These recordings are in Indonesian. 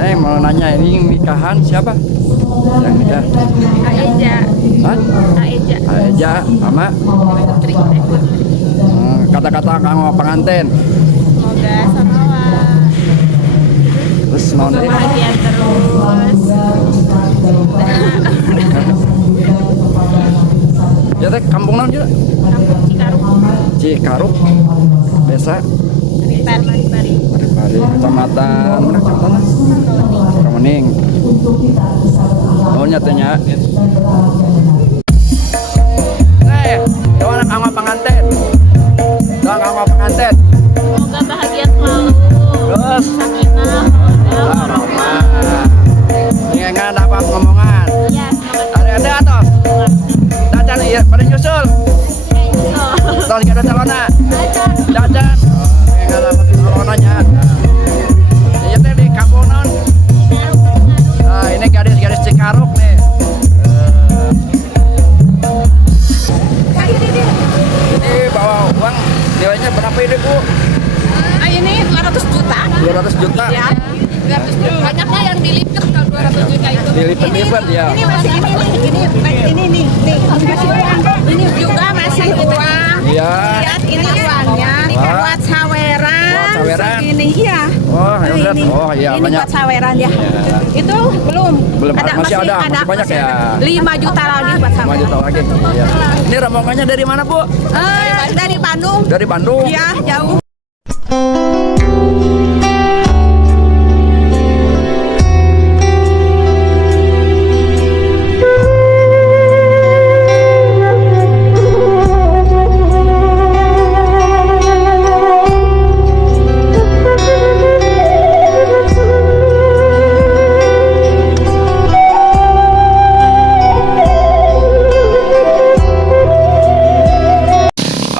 Mau nanya ini nikahan siapa? Yang nikah? Aeja. Hah? Aeja. Aja sama Putri. kata-kata kang pengantin. Semoga sama Terus mau nih? bahagia terus. Ya teh kampung naon juga? Kampung Cikarung. Cikaruk. Desa Pari. Paripari, kecamatan mana kecamatan? Kemening. Oh nyatanya. Doa kang pengantin. Doa kang pengantin. Semoga bahagia selalu. Terus Sakinah, mawaddah, warahmah. ini enggak dapat ngomongan. Ya, semoga Ada atau? Dacan iya pada nyusul. terus. Terus kita calona. Aja. Dacan. Enggak dapat calonanya. Iya teh di kampung non. Nah, ini gadis-gadis Cikaruk nih. Ini bawa uang nilainya berapa ini Bu? Ini 200 juta. 200 juta. Ya. 200 juta. Banyaknya yang dilipet kalau 200 juta itu. Dilipat-lipat ya. Ini masih ini masih uang. Ini juga masih uang. Iya. Lihat ini uangnya Wah. buat saweran. Buat saweran. Segini iya. Oh, ya udah. Ini. Oh, iya Ini banyak. buat saweran ya. Iya. Itu belum. Belum, masih ada, masih banyak ya. 5 juta lagi buat 5 saweran. juta lagi. Iya. Ini rombongannya dari mana, Bu? Dari Bandung. Dari Bandung. Iya, jauh.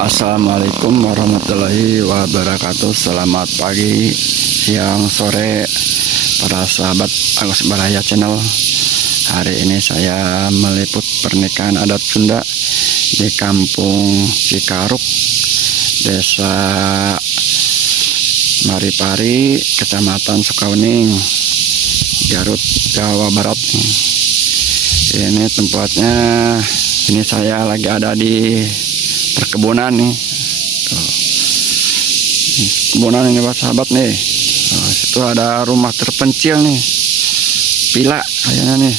Assalamualaikum warahmatullahi wabarakatuh. Selamat pagi, siang, sore para sahabat Agus Baraya Channel. Hari ini saya meliput pernikahan adat Sunda di Kampung Cikaruk, Desa Maripari, Kecamatan Sukawening, Garut, Jawa Barat. Ini tempatnya, ini saya lagi ada di perkebunan nih. Tuh. Kebunan ini buat sahabat nih. Situ ada rumah terpencil nih, villa kayaknya nih.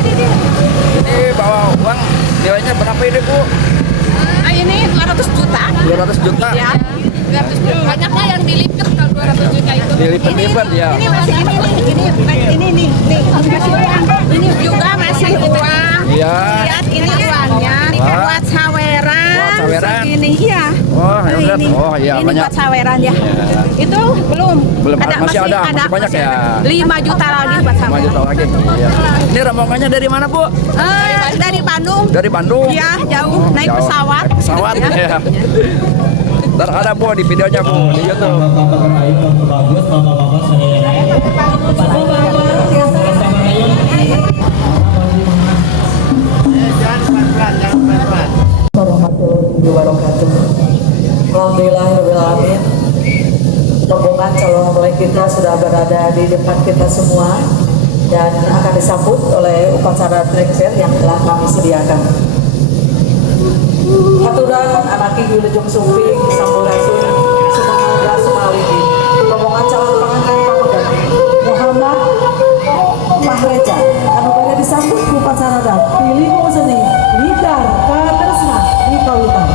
Ini bawa uang nilainya berapa ini Bu? Ini 200 juta. 200 juta. Ya. 200 juta. Banyaknya yang dilipet kalau 200 juta itu. Dilipat-lipat ya. Ini masih ini masih uang. Ini juga masih uang. Iya. Lihat ini uangnya Wah. buat saweran. Buat saweran. Segini iya. Oh, ya udah. Oh, iya Ini banyak. buat saweran ya. Iya. Itu belum. Belum, masih ada, masih banyak ya. 5 juta lagi buat 5 saweran. juta lagi. Iya. Ini rombongannya dari mana Bu? Dari Bandung. Dari Bandung. Iya, jauh. Naik Jauh. pesawat. Naik pesawat. Ya. Ntar ada Bu di videonya Bu di YouTube. Warahmatullahi wabarakatuh. Alhamdulillahirrahmanirrahim. Rombongan calon mempelai kita sudah berada di depan kita semua dan akan disambut oleh upacara trengsel yang telah kami sediakan. Haturan anak ibu Lejong Sumping, Sampurasun, Sumangalga Sumalini. Rombongan calon pengantin pemuda Muhammad Mahreja anu pada disambut ku upacara adat pilih seni lidar katersna di kawitan.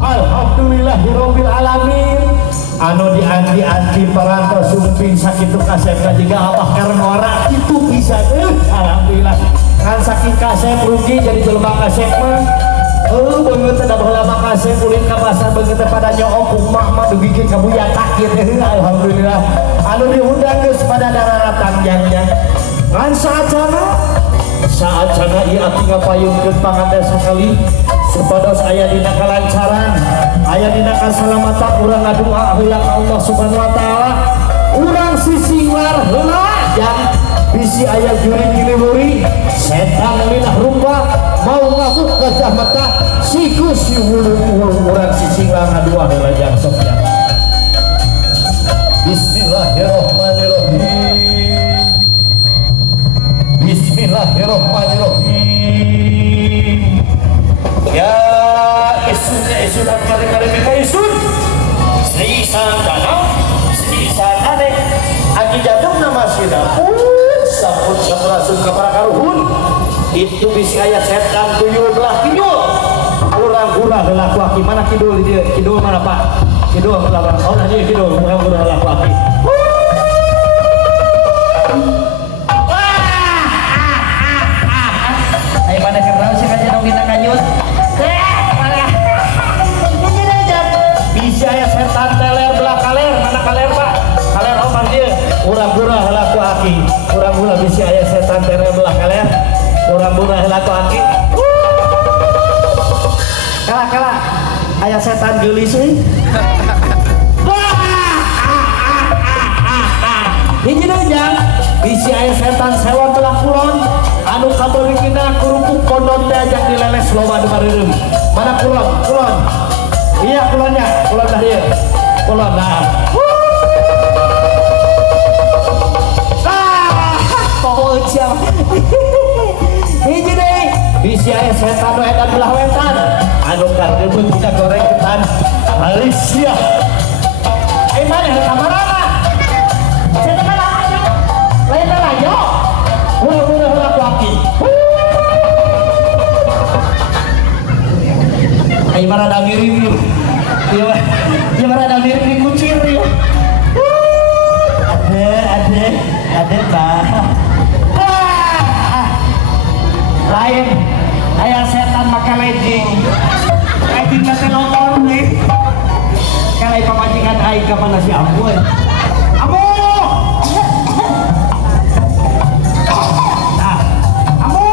Alhamdulillahirabbil alamin. Anu dianti-anti parantos sumping sakitu kasepna jiga abah karena ora itu bisa alhamdulillah kan saking kasep rugi jadi jelema kasep mah beungeut da baheula mah kasep ulin ka pasar beungeut pada nyook kumaha mah dugikeun ka buyatak kieu alhamdulillah anu diundang geus pada dararatan janjang kan saat sana ieu ati ngapayungkeun panganten sakali supados aya dina kalancaran aya dina kasalamatan urang ngadua heula ka Allah Subhanahu wa taala urang sisinglar heula yang bisi aya juri kiliwuri setan minah rupa mau ngaku gajah mata siku si wulung urang sisinglar ngadua heula jang sok jang Bismillahirrahmanirrahim Bismillahirrahmanirrahim ya isun kali-kali mika isun Sri Sandana Sri Sandane Aki jadung nama sida sampun sampurasun kapara karuhun itu bisa ayat setan tuyul belah kidul urang-urang lelaku aki mana kidul dia kidul mana pak kidul lawan oh dia kidul urang-urang lelaku aki ayo pada kerau sih kajian dong kita kanyut bisa ya setan teler belah kaler mana kaler pak kaler oh manggil urang-urang laku aki urang-urang bisa ya setan teler belah kaler urang-urang laku aki kalah ayah setan gelis sih hiji nujang bisa ayah setan sewa belah kulon anu kabarikina kerupuk kondom diajak dileles loba dimarireum mana kulon iya kulonnya kulon dah dia kulon nah poho ujang hiji deui bisi aya setan nu edan belah wetan anu kardeun tina goreng ketan Malaysia ai maneh kamarana setan lain lain layo ulah-ulah laku aki ai marada mirip iya marada mirip di kucir ya ada bah lain ayah setan maka legging nanti nonton nih kalai pamajikan aing ka mana si Ambu Ambu Ambu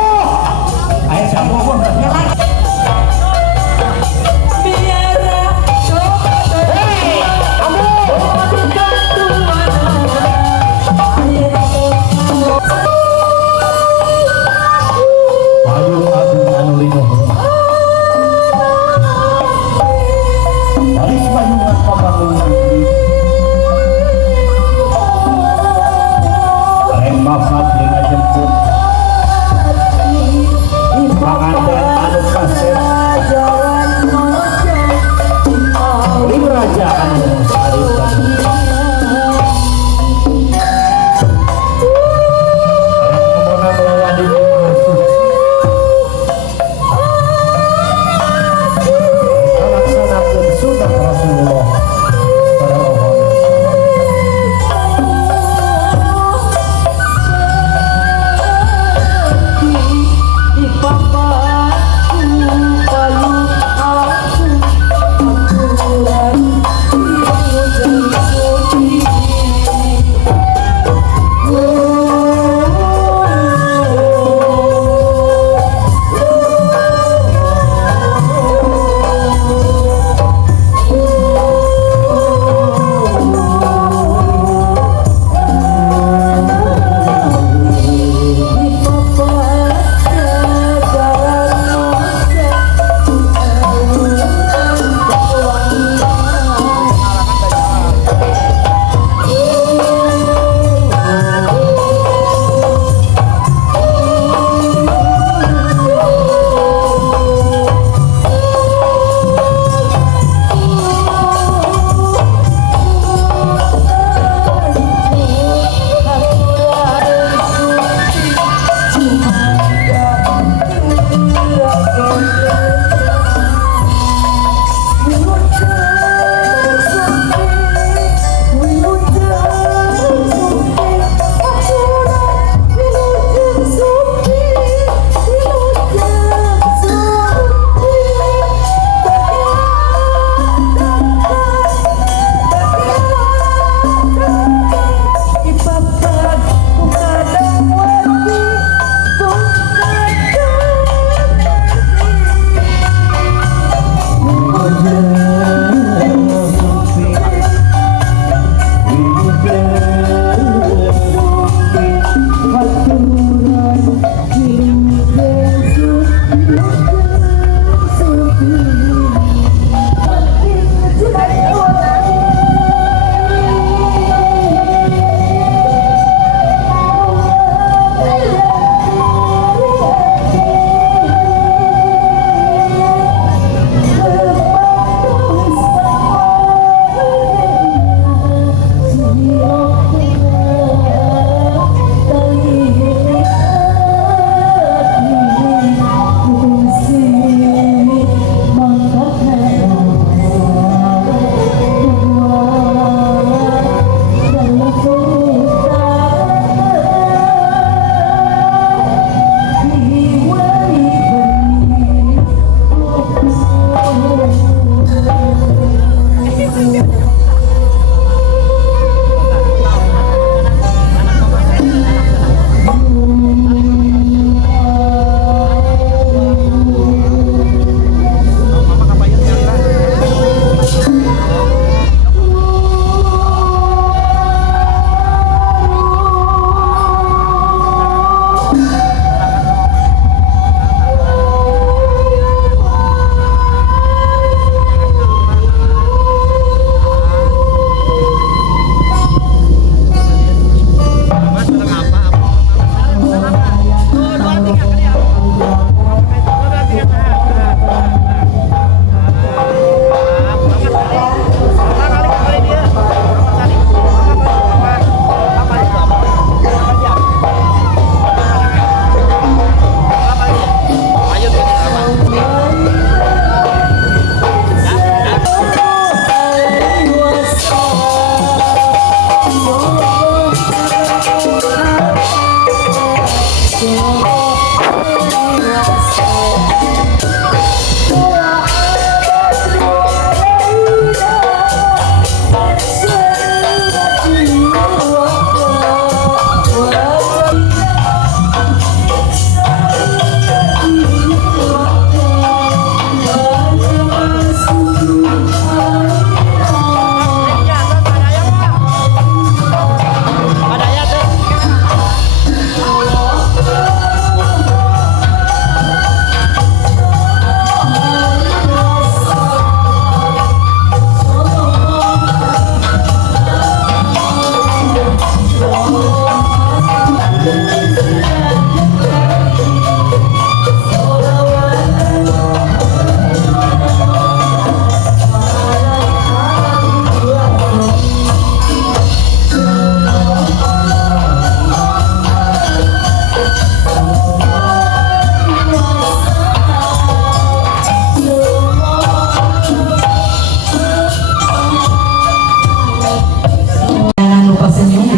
ayah si Ambu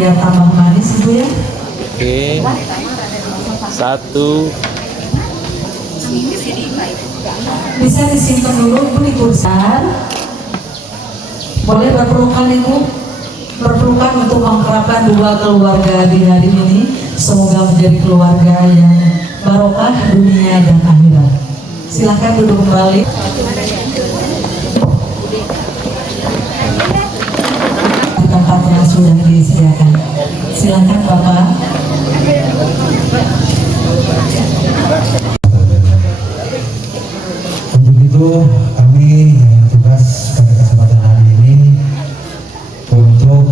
biar tambah manis Ibu ya. Oke. 1. Bisa disimpan dulu Ibu di kursan. Boleh berpelukan Ibu, berpelukan untuk mengkerapkan dua keluarga di hari ini. Semoga menjadi keluarga yang barokah dunia dan akhirat. Silakan duduk kembali. Tempatnya sudah disediakan. Silakan Bapak. Untuk itu kami yang tugas pada kesempatan hari ini untuk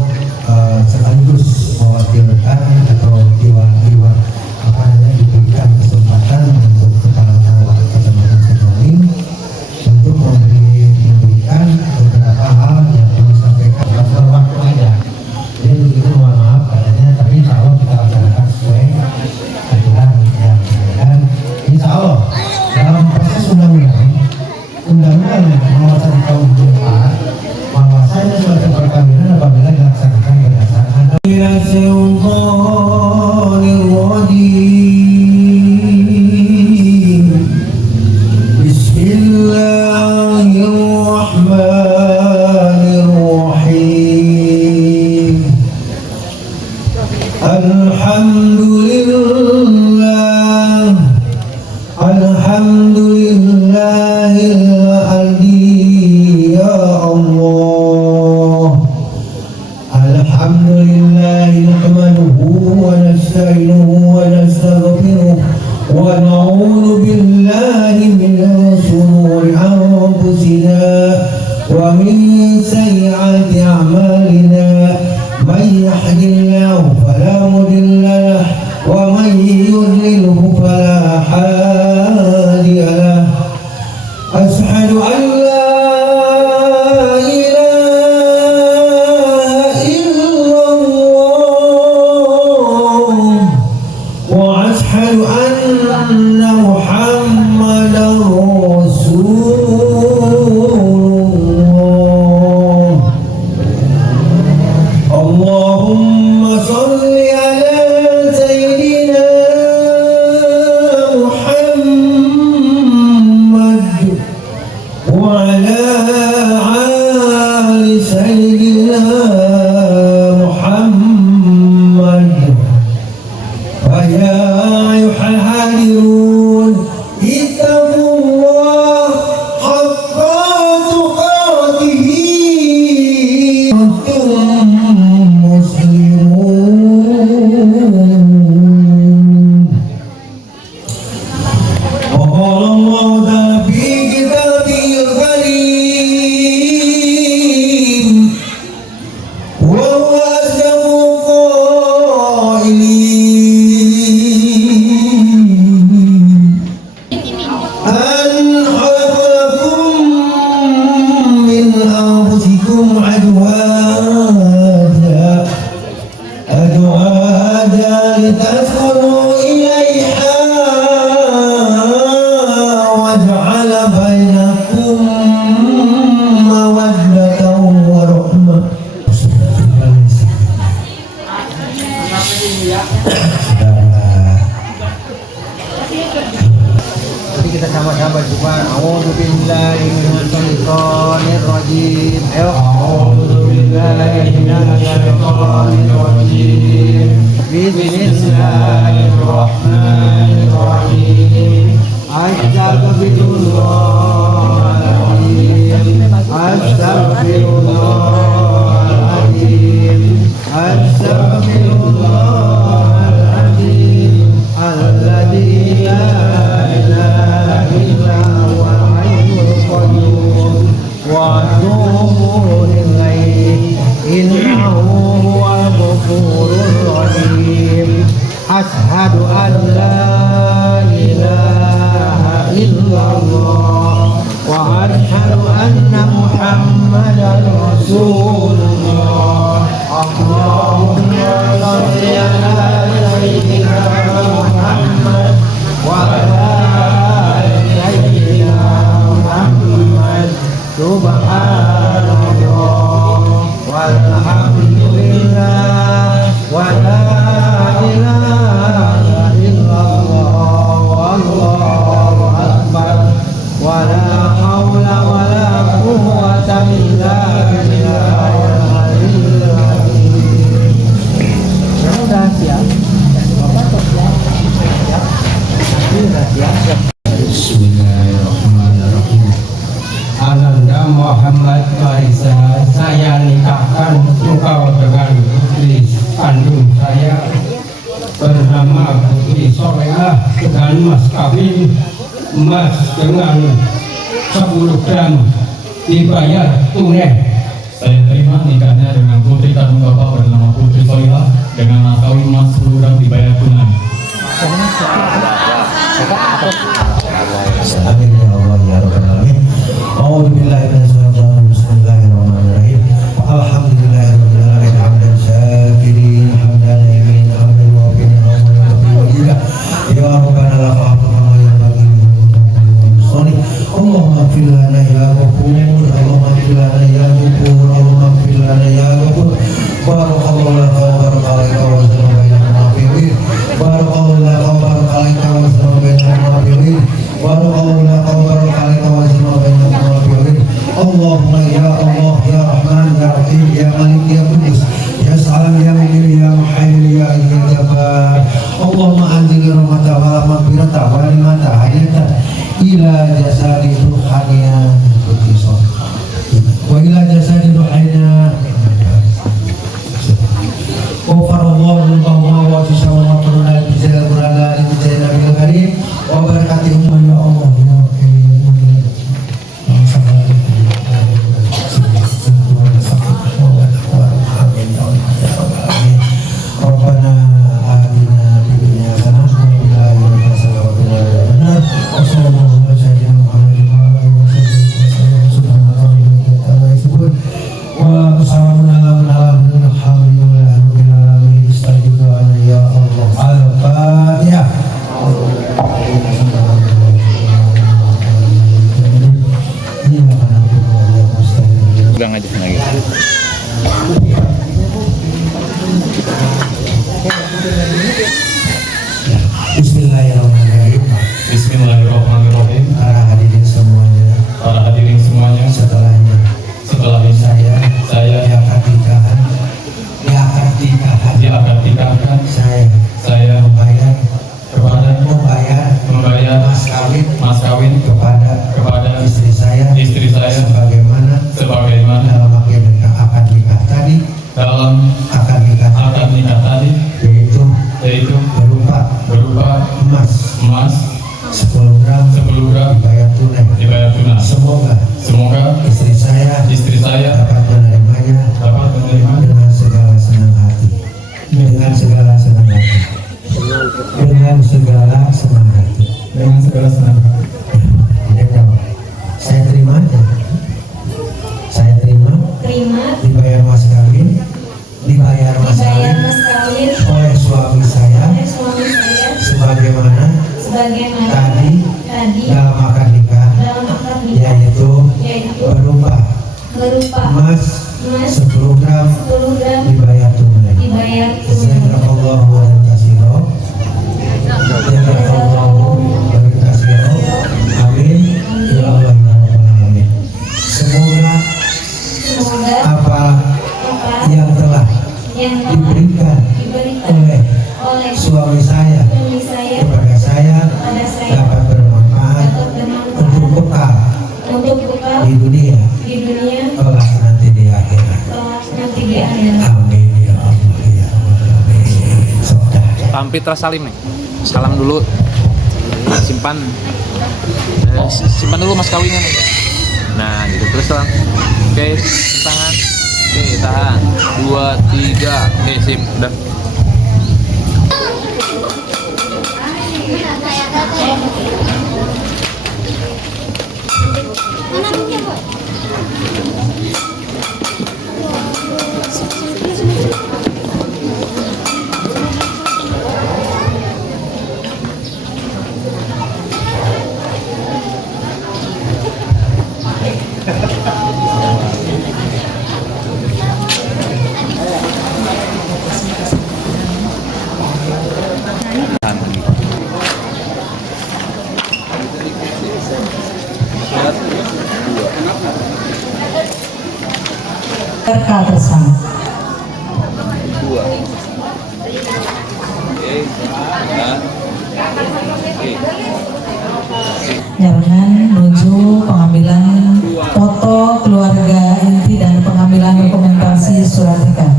sekaligus mewakilkan atau jiwa-jiwa apa namanya diberikan kesempatan untuk kepala kecamatan Senoling untuk memberikan beberapa hal yang kami sampaikan dalam waktu aja. Jadi begitu mohon maaf katanya, tapi insya Allah kita laksanakan sesuai aturan yang ada. Insya Allah dalam proses undang-undang pengawasan di tahun 2004, pengawasan suatu perkawinan apabila dilaksanakan berdasarkan Bismillahirrahmanirrahim. Alhamdulillah, alhamdulillahil ya Allah. Alhamdulillahi nahmaduhu wa nasta'inuhu wa nastaghfiruh wa na'udzu billahi min shururi anfusina wa min sayyiati a'malina. Man yahdihillahu fala mudilla lahu wa man yudlilhu fala hadiya lahu. Ashhadu an la ilaha illallah wa ashhadu anna Muhammadan Rasulullah. Allahumma salli ala sayyidina Muhammad wa ala ali sayyidina Muhammad. Wa ya ayyuhal hadirun ittaqullah haqqa tuqatih antum muslimun. وقال الله تعالى في كتابه الكريم وهو أصدق القائلين أن خلق لكم من أنفسكم أزواجا لتسكنوا إليها وجعل بينكم مودة ورحمة. Jadi kita sama-sama coba. A'udzubillahi minasyaitonirrajim. Ayo. A'udzubillahi minasyaitonirrajim. Bismillahirrahmanirrahim. Astaghfirullahaladzim. Astaghfirullahaladzim. Astaghfirullahaladzim. Alladzi la ilaha illa huwal hayyul qayyum wa atubu ilaihi innahu huwal ghafurur rahim. Ashhadu an la ilaha illallah wa ashhadu anna Muhammadan Rasulullah. Allahumma shalli ala sayyidina Muhammad wa ala ali sayyidina Muhammad. Subhanallah walhamdulillah disorelah dengan mas kawin emas dengan 10 gram dibayar tunai. Saya terima nikahnya dengan putri kandung Bapak bernama Putri Solihah dengan mas kawin emas 10 gram dibayar tunai. Amin ya Allah ya Rabbal alamin. A'udzubillahi minasyaitonir rajim. Bismillahirrahmanirrahim. Alhamdulillahirabbil alamin hamdan syakirin hamdan limin hamdan wafin hamdan wajida. Ya Rabbana lakal hamdu kama yanbaghi li Allahumma ighfir lana ya Ghafur, Allahumma ighfir lana ya Ghafur, Allahumma ighfir lana ya Ghafur. Barakallahu laka wa baraka wa sallallahu bainal muwaffiqin. Barakallahu laka wa baraka wa sallallahu bainal muwaffiqin. Barakallahu laka wa baraka wa sallallahu bainal muwaffiqin. Allahumma ya Allah ya Rahman ya Rahim ya Malik ya Qudus ya Salam ya Mu'min ya Muhaimin ya Aziz ya Jabbar. Allahumma anzil rahmata wa maghfirata wa nimata hayatan ila jasadi ruhaniya wa ila jasadi ruhaniya Wafarallahu wa wa siswa wa turunal bijal berada di bijal Nabi Karim wa barakatuhu ya Allah ya Rabbana atina fid dunya hasanah wa fil akhirati hasanah wa qina adzabannar. Wassallallahu ala sayyidina Muhammadin wa ala alihi wasallam. Subhanallahi wa bihamdihi wa salamun ala al-mursalin alhamdulillahi rabbil alamin. Istajibu lana ya Allah. Al-Fatihah. Pegang aja lagi. Bismillahirrahmanirrahim. Bismillahirrahmanirrahim. Para hadirin semuanya, Para hadirin semuanya, setelah ini saya di akad nikahan saya membayar mas kawin kepada istri saya sebagaimana dalam akad nikah tadi yaitu berupa emas 10 gram dibayar tunai. Semoga istri saya dapat menerimanya dengan segala senang hati. Saya terima aja. Saya terima dibayar mas kawin oleh suami saya sebagaimana tadi dalam akad nikah yaitu berupa emas 10 gram dibayar tunai. Jazakallahu khairan katsiran. Amin ya Allah ya Rabbal alamin. Semoga apa yang telah diberikan oleh suami saya kepada saya dapat bermanfaat untuk bekal di dunia kelak nanti di akhirat. Amin ya Allah ya Rabbal alamin. Sudah. Tampit Salim nih. Salam dulu. Simpan. Simpan dulu mas kawinnya nih. Nah, gitu terus lang. Oke, tangan. Oke, tahan. 2, 3. Oke, sip. Udah. Berkah bersama. Jangan menuju pengambilan foto keluarga inti dan pengambilan dokumentasi surat nikah.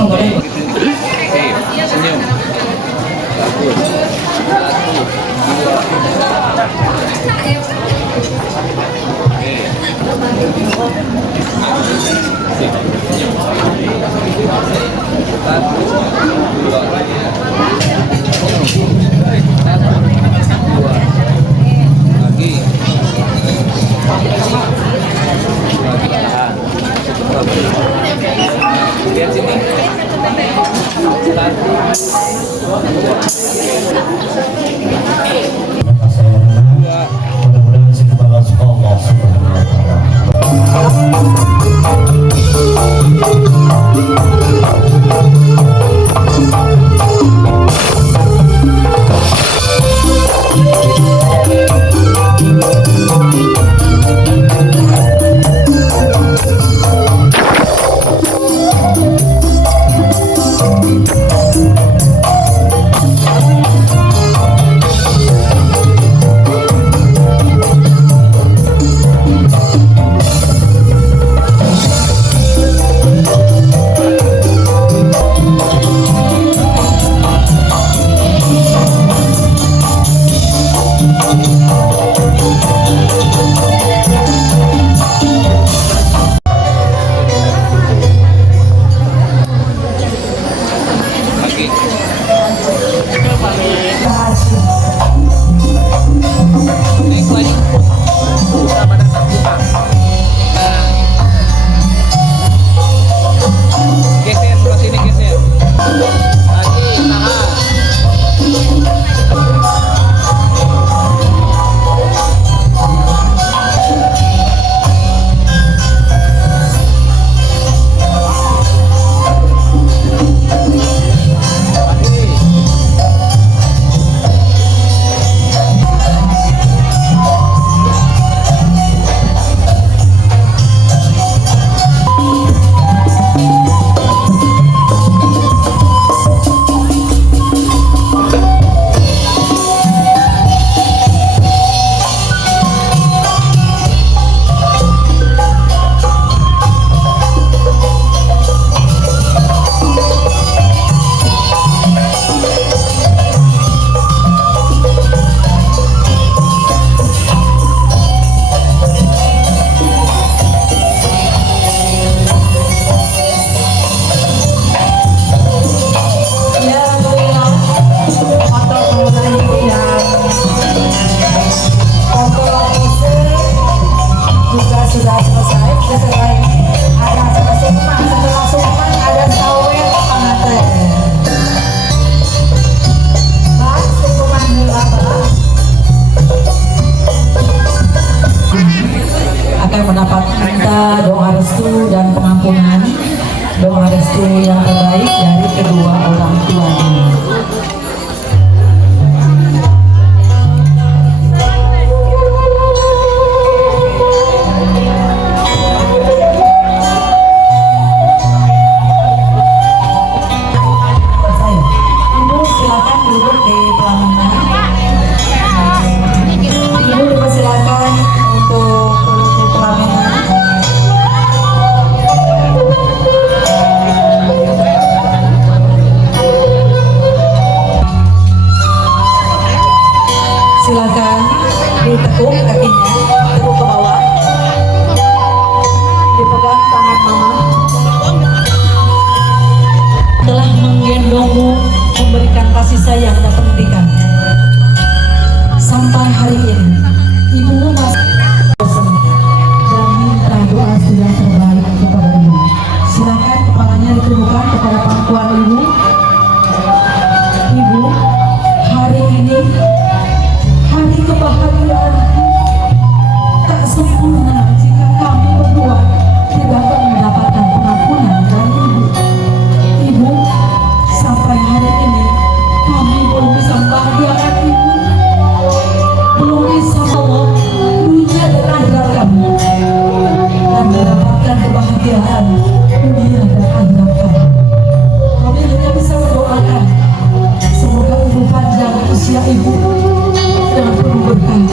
Oh, boleh. Mudah-mudahan sih balas Allah Subhanahu wa Ta'ala. doa restu yang terbaik dari kedua orang tuanya. Ibu silakan duduk di pelaminan. Ibu dipersilakan untuk duduk di pelaminan. Silakan ditekuk kakinya, tekuk ke bawah, dipegang tangan mama. Telah menggendongmu, memberikan kasih sayang dan pendidikan. Sampai hari ini, ibumu masih bosan dan minta doa yang terbaik kepada ibu. Silakan kepalanya ditundukkan kepada pangkuan ibu. Ibu, hari ini hari kebahagiaan tak sempurna jika kami berdua tidak mendapatkan pengampunan dari ibu. Ibu, sampai hari ini kami belum bisa membahagiakan ibu, belum bisa membawa dunia dan akhirat kami dan mendapatkan kebahagiaan dunia dan akhirat kami. Kami hanya bisa mendoakan semoga ibu panjang usia ibu dengan penuh berkah.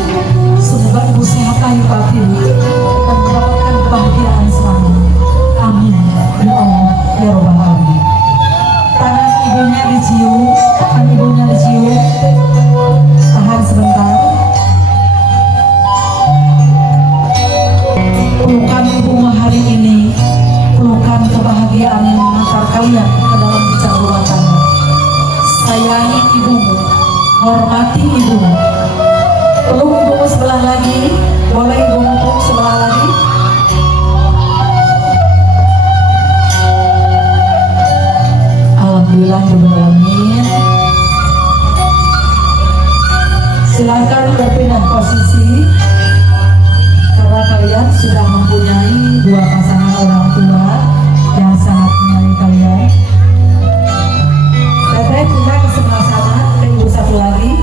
Semoga ibu sehat lahir batin dan mendapatkan kebahagiaan selalu. Amin. Ya Allah, ya Rabbal Alamin. Tangan ibunya dicium, tangan ibunya dicium. Tahan sebentar. Pelukan ibumu hari ini, pelukan kebahagiaan yang mengantar kalian ke dalam bicara rumah tangga. Sayangi ibumu, hormati ibumu. Peluk ibumu sebelah lagi, boleh ibumu peluk sebelah lagi. Alhamdulillah. kalian sudah mempunyai dua pasangan orang tua yang sangat menyayangi kalian. Teteh pindah ke sebelah sana, ke ibu satu lagi.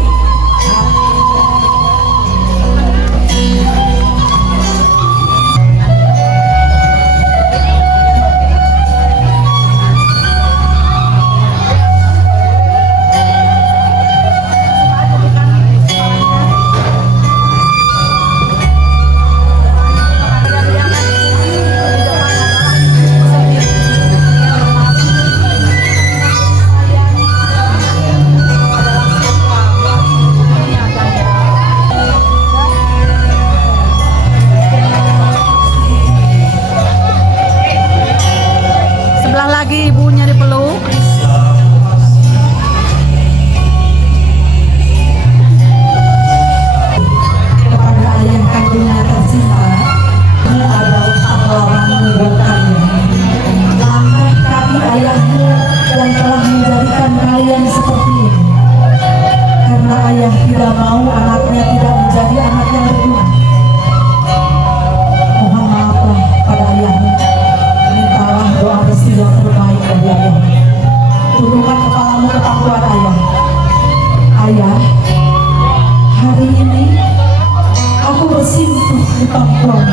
Sebelah lagi ibunya dipeluk. Kepada ayah kandungnya tercinta, ini adalah pahlawan buat kalian. Langkah kaki ayahmu yang telah menjadikan kalian seperti ini. Karena ayah tidak mau anaknya tidak menjadi anak yang berguna. Mohon maaflah pada ayahmu. Mintalah doa restu yang terbaik bagi ayah. Turunkan kepalamu ke pangkuan ayah. Ayah, hari ini aku bersimpuh di pangkuan.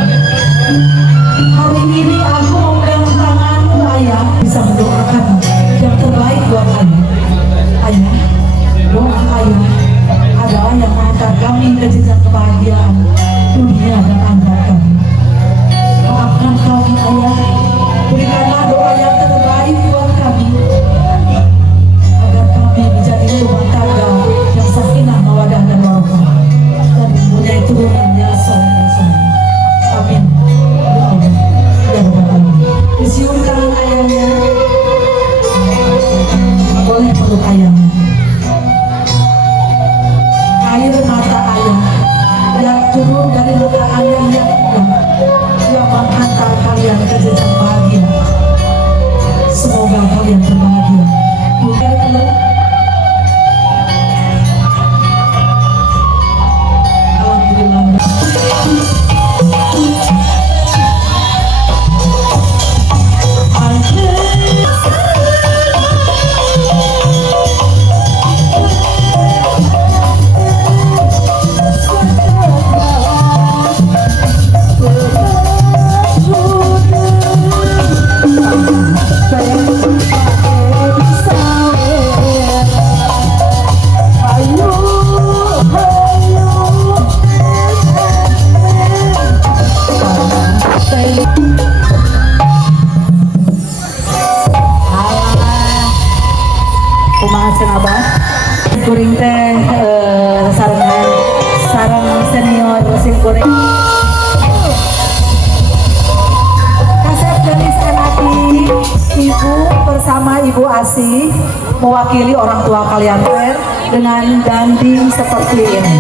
Hari ini aku memegang tanganmu ayah, bisa mendoakan yang terbaik buat ayah. Ayah, doa ayah adalah yang mengantar kami ke jenjang kebahagiaan dunia dan akhirat kami. Maafkan kami ayah, berikanlah doa yang terbaik buat kami agar kami menjadi rumah tangga yang sakinah mawaddah dan warahmah dan mempunyai turunan yang soleh. Amin. Ya Allah. Ya Rabbal Alamin. Disium tangan ayahnya, boleh peluk ayahnya. Air mata ayah yang turun dari mata ayah yang menghantar kalian ke jenjang bahagia. Semoga kalian berbahagia. Bukan peluk. Alhamdulillah. Kumaha cenah kuring teh sarang senior sim kuring Kasep Denis Enati, ibu bersama ibu Asih mewakili orang tua kalian dengan danding seperti ini.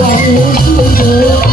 Thank you.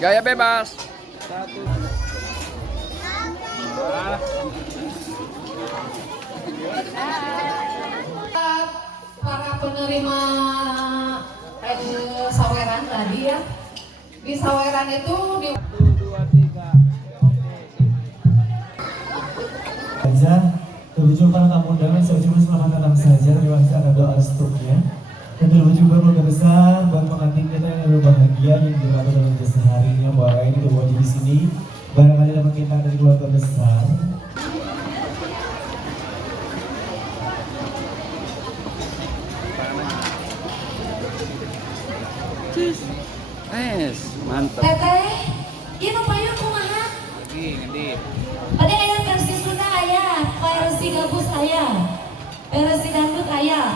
Gaya bebas. Para penerima saweran tadi ya, di saweran itu di Saja, terwujud para tamu undangan, saya ucapkan selamat datang saja. Terima kasih atas doa restunya. Dan terwujud juga keluarga besar buat pengantin kita yang berbahagia yang dilakukan dalam kesehariannya. Bahwa ini terwujud di sini, barangkali dapat kita dari keluarga besar. Mantap. Teteh, ieu nu payung kumaha? Lagi ngedip. Ada ayat versi Sunda aya, versi gabus aya, versi dangdut aya.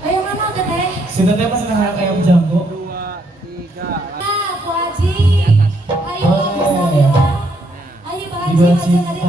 Ayo mana teteh? Si teteh pas ngarang ayam jambu. 2, 3. Nah, Bu Haji. Ayo Bapak Salila. Ayo Pak Haji, Jiwa aja cinta tadi